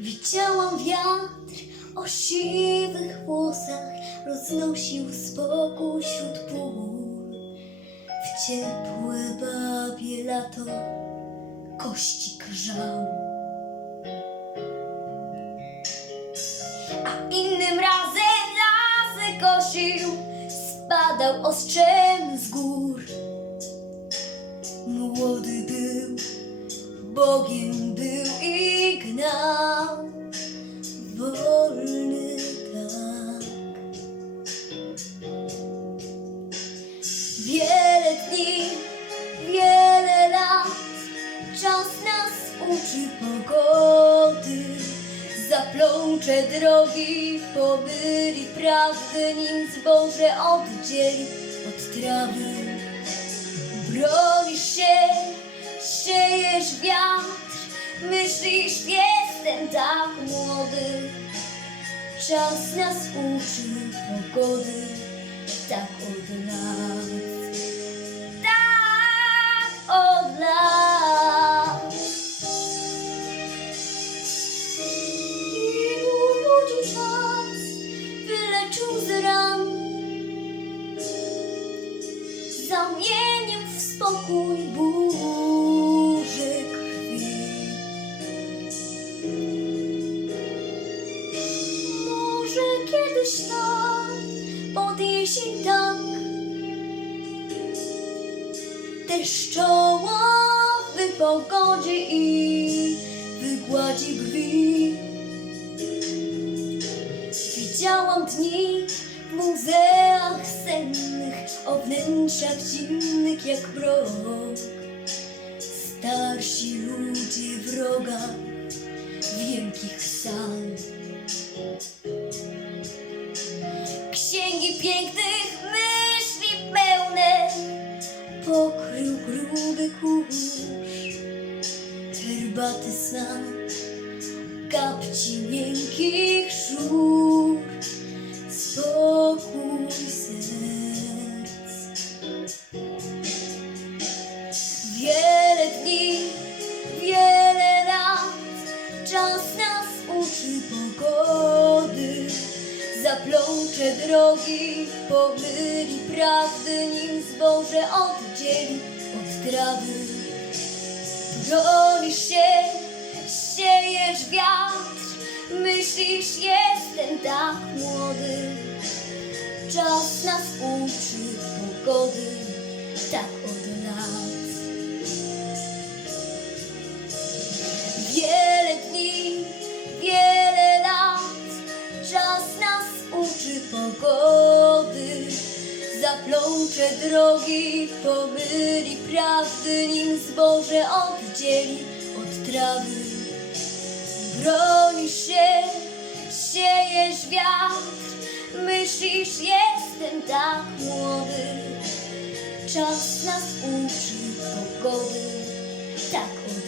Widziałam wiatr o siwych włosach, roznosił spokój wśród pól. W ciepłe babie lato kości krżał. A innym razem lasy kosił, spadał ostrzem z gór. Młody Bogiem był i gnał, wolny tak. Wiele dni, wiele lat, czas nas uczy pogody. Zaplącze drogi, pomyli prawdy, nim zboże oddzieli od trawy. Bronisz się, wiatr, myślisz, jestem tak młody. Czas nas uczy pogody, tak od lat. Tam, pod jesień tak, deszczowy pogodzie i wygładzi brwi. Widziałam dni w muzeach sennych, o wnętrzach zimnych jak mrok. Starsi ludzie w pięknych myśli pełne pokrył gruby kurz. Herbaty sna, kapci miękkich szur, spokój drogi, pomyli prawdy, nim zboże oddzieli od trawy. Bronisz się, siejesz wiatr, myślisz, jestem tak młody. Czas nas uczy pogody, tak od lat. Czas nas uczy pogody. Zaplącze drogi, pomyli prawdy, nim zboże oddzieli od trawy. Bronisz się, siejesz wiatr, myślisz, jestem tak młody. Czas nas uczy pogody, tak od